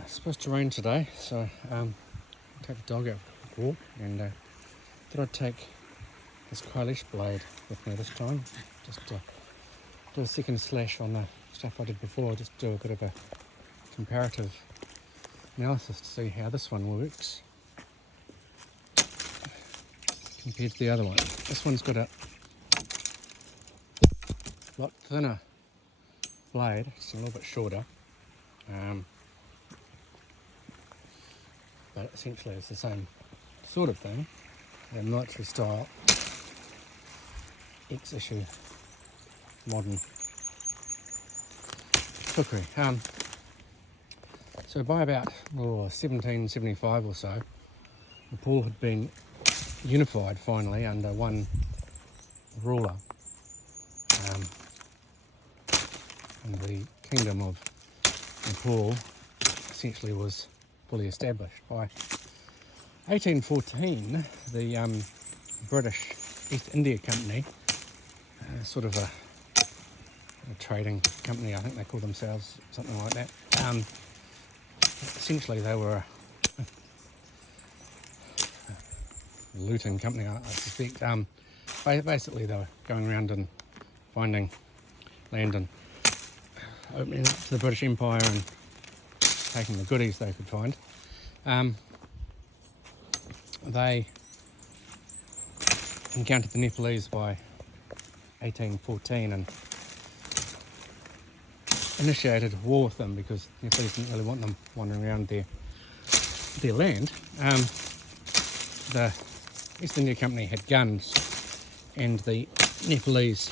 It's supposed to rain today, so take the dog out for a walk, and thought I'd take this Kailash blade with me this time. Just do a second slash on the stuff I did before, just do a bit of a comparative analysis to see how this one works compared to the other one. This one's got a lot thinner blade, it's a little bit shorter, but essentially it's the same sort of thing, a military style X-issue modern kukri. So by about 1775 or so, Nepal had been unified finally under one ruler, and the kingdom of Nepal essentially was fully established. By 1814, the British East India Company, sort of a trading company, I think they call themselves, something like that. Essentially they were a looting company, I suspect. Basically they were going around and finding land and opening up to the British Empire and taking the goodies they could find. They encountered the Nepalese by 1814 and initiated war with them because the Nepalese didn't really want them wandering around their land. The East India Company had guns and the Nepalese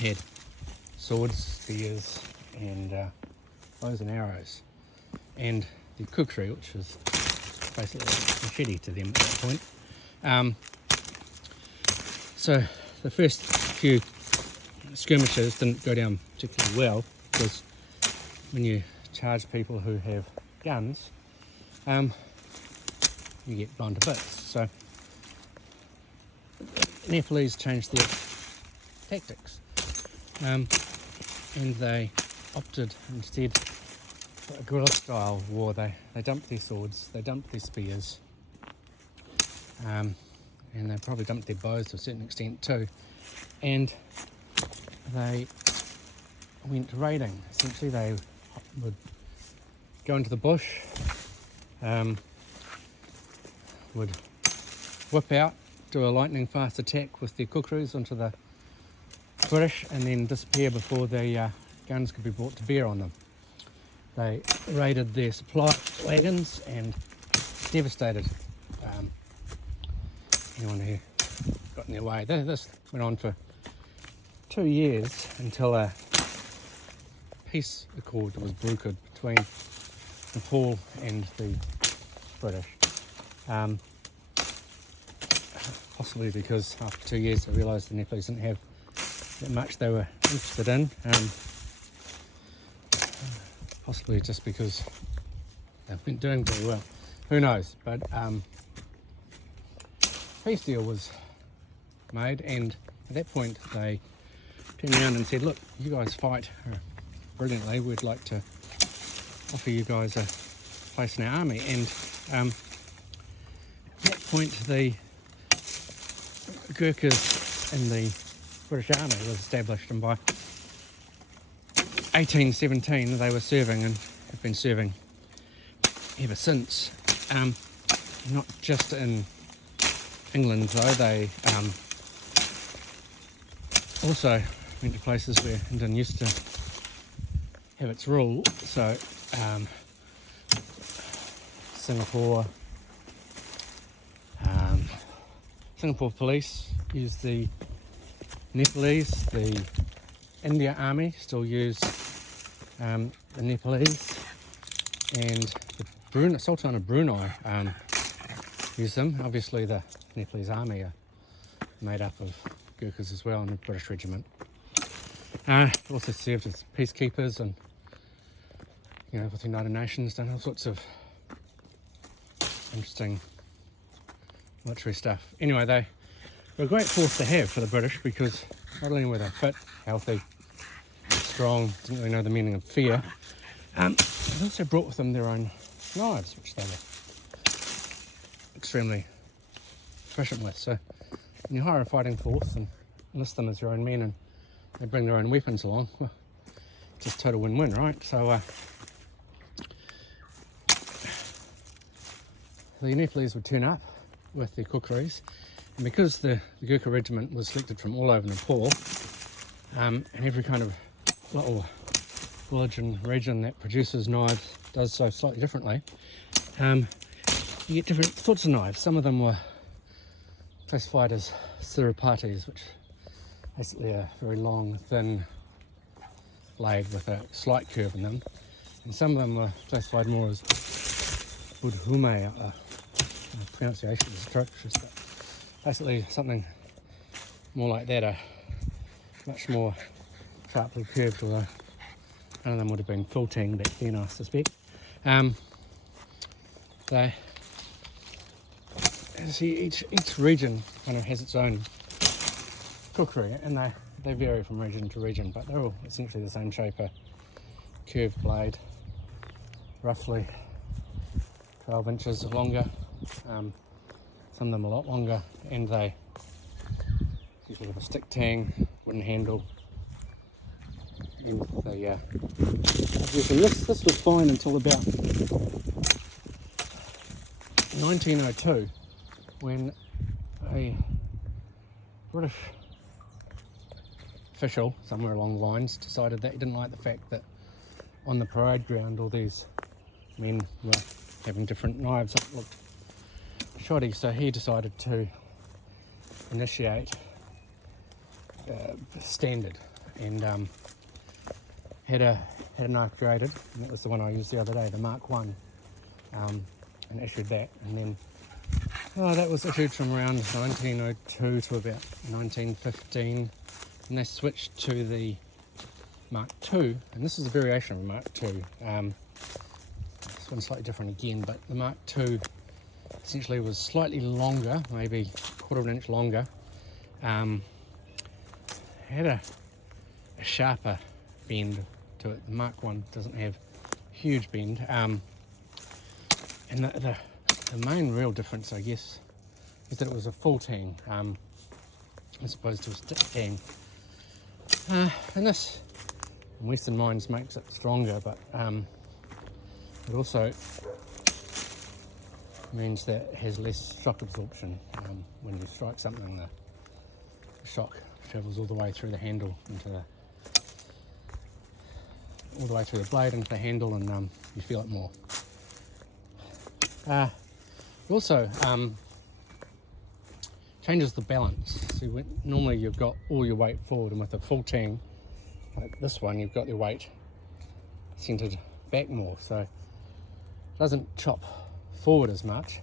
had swords, spears and bows and arrows, and the kukri, which was basically a machete to them at that point. So the first few skirmishes didn't go down particularly well, because when you charge people who have guns, you get blown to bits. So the Nepalese changed their tactics, and they opted instead for a guerrilla style war. They dumped their swords, they dumped their spears, and they probably dumped their bows to a certain extent too, and they went raiding. Essentially they would go into the bush, would whip out, do a lightning fast attack with their kukris onto the British, and then disappear before the guns could be brought to bear on them. They raided their supply wagons and devastated anyone who got in their way. This went on for 2 years until a peace accord was brokered between Nepal and the British. Possibly because after 2 years they realised the Nepalese didn't have that much they were interested in. Possibly just because they've been doing very well. Who knows? But peace deal was made, and at that point they turned around and said, look, you guys fight brilliantly, we'd like to offer you guys a place in our army. And at that point the Gurkhas in the British Army was established, and by 1817 they were serving and have been serving ever since. Not just in England though, they also went to places where England used to have its rule. So Singapore police use the Nepalese, the India Army still use the Nepalese, and the Sultan of Brunei use them. Obviously the Nepalese Army are made up of Gurkhas as well, and the British Regiment. Also served as peacekeepers, and with the United Nations, done all sorts of interesting military stuff. Anyway, they were a great force to have for the British, because not only were they fit, healthy, strong, didn't really know the meaning of fear, they also brought with them their own knives, which they were extremely efficient with. So when you hire a fighting force and enlist them as your own men and they bring their own weapons along, well, just total win-win, right? So the Nepalese would turn up with their kukris, and because the Gurkha regiment was selected from all over Nepal, and every kind of little village and region that produces knives does so slightly differently, you get different sorts of knives. Some of them were classified as sirapatis, which basically a very long, thin blade with a slight curve in them, and some of them were classified more as budhume. Pronunciation is atrocious, but basically something more like that, a much more sharply curved, although none of them would have been full tang back then, I suspect. They see each region kind of has its own kukri, and they vary from region to region, but they're all essentially the same shape, a curved blade, roughly 12 inches longer. Some of them a lot longer, and they usually have a stick tang, wooden handle. And they this was fine until about 1902, when a British official somewhere along the lines decided that he didn't like the fact that on the parade ground all these men were having different knives that looked shoddy, so he decided to initiate standard, and had a knife created, and that was the one I used the other day, the Mark 1, and issued that, and then that was issued from around 1902 to about 1915, and they switched to the Mark 2, and this is a variation of the Mark 2. This one's slightly different again, but the Mark 2 essentially was slightly longer, maybe a quarter of an inch longer, had a sharper bend to it. The Mark 1 doesn't have huge bend, and the main real difference, I guess, is that it was a full tang as opposed to a stick tang, and this in Western mines makes it stronger, but it also means that it has less shock absorption. When you strike something, the shock travels all the way through the handle all the way through the blade into the handle, and you feel it more. It also changes the balance. So normally you've got all your weight forward, and with a full tang like this one, you've got your weight centered back more, so it doesn't chop forward as much.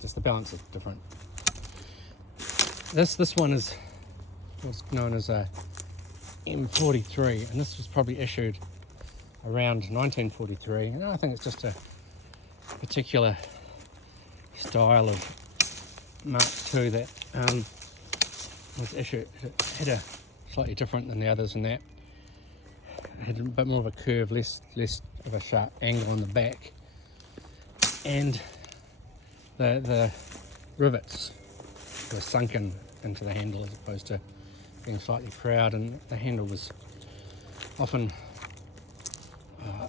Just the balance is different. This one is what's known as a m43, and this was probably issued around 1943, and I think it's just a particular style of Mark II that was issued. It had a slightly different than the others in that it had a bit more of a curve, less of a sharp angle on the back, and the rivets were sunken into the handle as opposed to being slightly proud, and the handle was often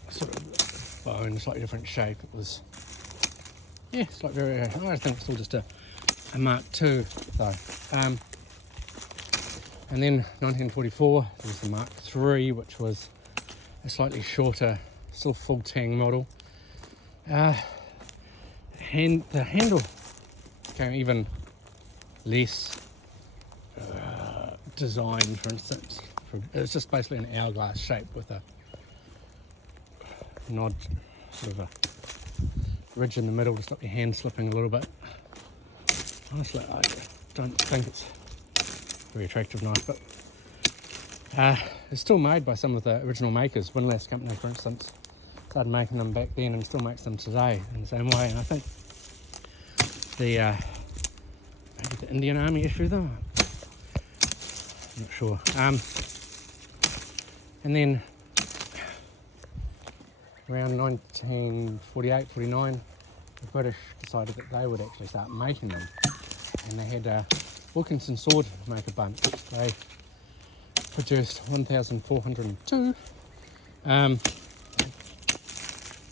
sort of bone, slightly different shape. It was, it's like very, I think it's still just a Mark II though. And then 1944 there was the Mark III, which was a slightly shorter, still full tang model. The handle became even less designed, for instance. It was just basically an hourglass shape with a nod, sort of a ridge in the middle to stop your hand slipping a little bit. Honestly, I don't think it's a very attractive knife, but it's still made by some of the original makers. Windlass Company, for instance, started making them back then and still makes them today in the same way. And I think maybe the Indian Army issued them. I'm not sure. And then around 1948, 49, the British decided that they would actually start making them. And they had Wilkinson sword maker bunch. They produced 1,402.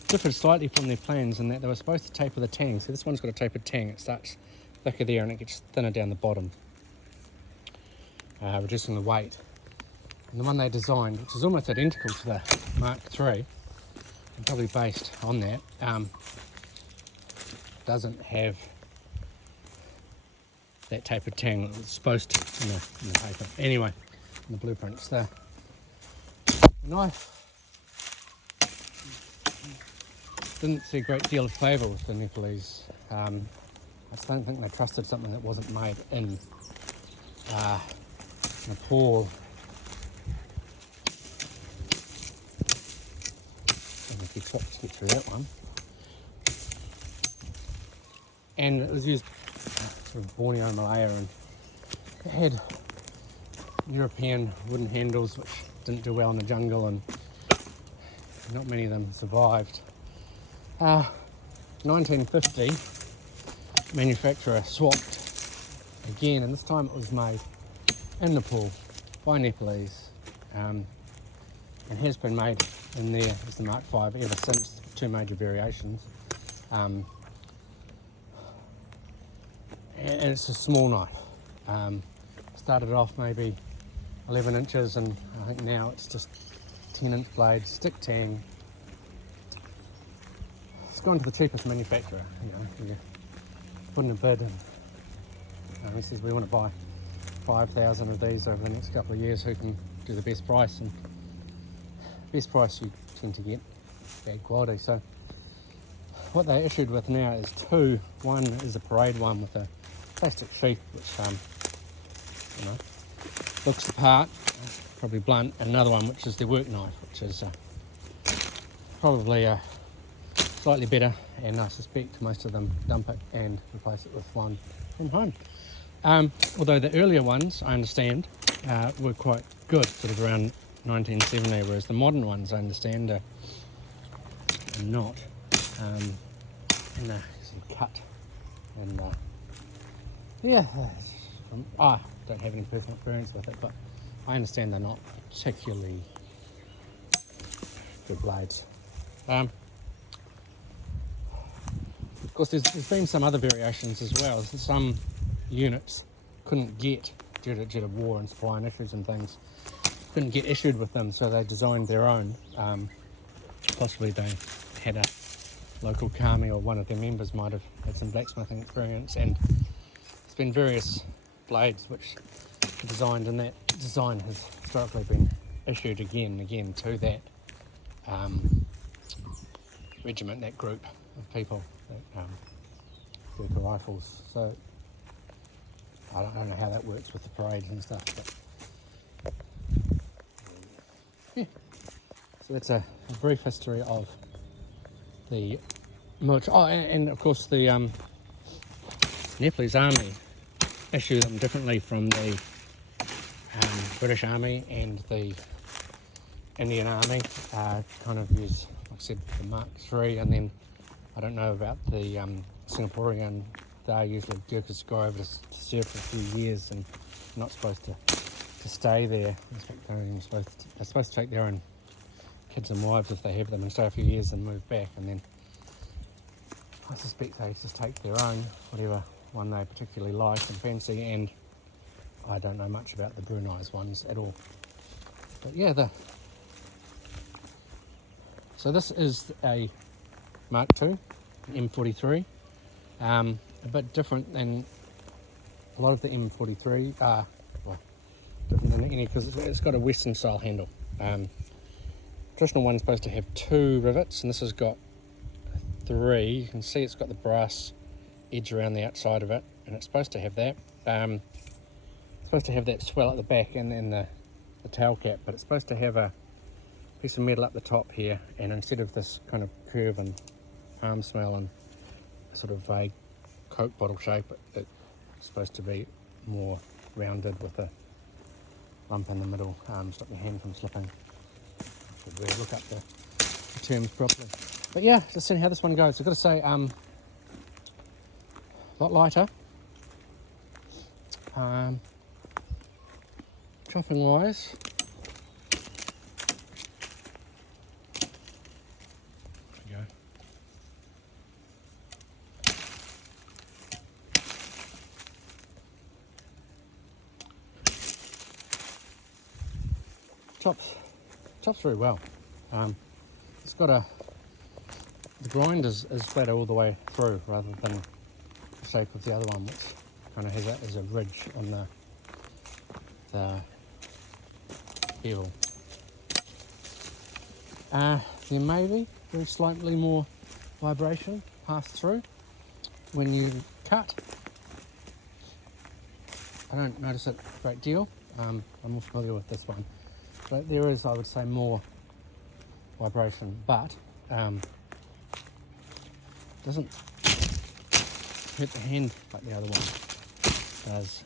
Differed slightly from their plans in that they were supposed to taper the tang. So this one's got a tapered tang. It starts thicker there and it gets thinner down the bottom, reducing the weight. And the one they designed, which is almost identical to the Mark III, and probably based on that, doesn't have that tapered tang that was supposed to in the paper. Anyway, in the blueprints, the knife didn't see a great deal of favour with the Nepalese. I just don't think they trusted something that wasn't made in Nepal. And if you swap to get through that one. And it was used sort of Borneo, Malaya, and it had European wooden handles which didn't do well in the jungle, and not many of them survived. 1950, manufacturer swapped again, and this time it was made in Nepal by Nepalese, and has been made in there as the Mark V ever since, 2 major variations. And it's a small knife. Started off maybe 11 inches, and I think now it's just 10-inch blades, stick tang. It's gone to the cheapest manufacturer. You put in a bid, and he says we want to buy 5,000 of these over the next couple of years. Who can do the best price? And best price you tend to get bad quality. So what they issued with now is 2. One is a parade one with a plastic sheath, which looks the part, probably blunt, and another one which is their work knife, which is probably slightly better, and I suspect most of them dump it and replace it with one from home. Although the earlier ones, I understand, were quite good, sort of around 1970, whereas the modern ones, I understand, are not. And some cut, and I don't have any personal experience with it, but I understand they're not particularly good blades. Of course, there's been some other variations as well. Some units couldn't get, due to war and supply and issues and things, couldn't get issued with them, so they designed their own. Possibly they had a local kami, or one of their members might have had some blacksmithing experience, and there's been various blades which are designed, and that design has historically been issued again and again to that regiment, that group of people that work the rifles. So I don't know how that works with the parades and stuff, but yeah. So that's a brief history of the military. Oh, and of course the Nepalese army issue them differently from the British Army and the Indian Army. Kind of use, like I said, the Mark III, and then I don't know about the Singaporean. They're usually Gurkhas go over to serve for a few years and not supposed to stay there. In fact, they're supposed to take their own kids and wives if they have them and stay a few years and move back, and then I suspect they just take their own, whatever one they particularly like and fancy, and I don't know much about the Brunei's ones at all. But yeah, so this is a Mark II, M43, a bit different than a lot of the M43, different than any, because it's got a Western style handle. Traditional one's supposed to have 2 rivets, and this has got 3. You can see it's got the brass edge around the outside of it, and it's supposed to have that. It's supposed to have that swell at the back and then the tail cap, but it's supposed to have a piece of metal up the top here, and instead of this kind of curve and arm smell and sort of vague Coke bottle shape, it's supposed to be more rounded with a lump in the middle, stop your hand from slipping. Should really look up the the terms properly. But yeah, just seeing how this one goes. I've got to say, a lot lighter. Chopping wise, there we go. Chops very well. It's got the grind is flatter all the way through rather than the shape of the other one, which kind of has that as a ridge on the bevel. There may be very slightly more vibration pass through when you cut. I don't notice it a great deal. I'm more familiar with this one, but there is, I would say, more vibration, but doesn't hurt the hand like the other one does.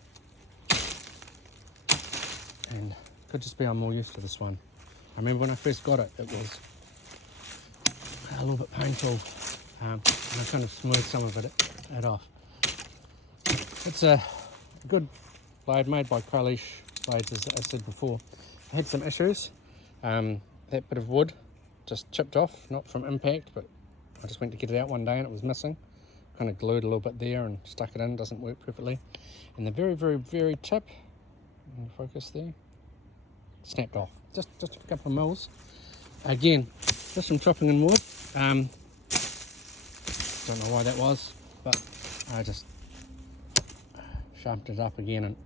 And could just be I'm more used to this one. I remember when I first got it, it was a little bit painful, and I kind of smoothed some of it off. It's a good blade made by Kailash blades, as I said before. I had some issues. That bit of wood just chipped off, not from impact, but I just went to get it out one day and it was missing. Kind of glued a little bit there and stuck it in, doesn't work perfectly. And the very, very, very tip, focus there, snapped off. Just a couple of mils. Again, just from chopping in wood. Don't know why that was, but I just sharpened it up again and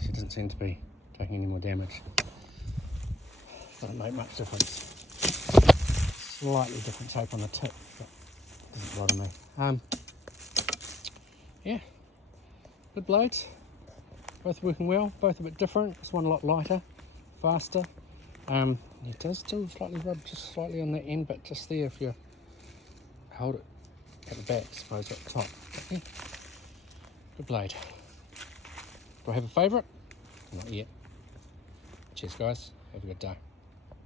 she doesn't seem to be taking any more damage. Doesn't make much difference. Slightly different shape on the tip, but doesn't bother me. Yeah, good blades. Both working well, both a bit different. This one a lot lighter, faster. It does still slightly rub just slightly on the end, but just there if you hold it at the back, I suppose, at the top. But yeah, good blade. Do I have a favourite? Not yet. Cheers guys, have a good day.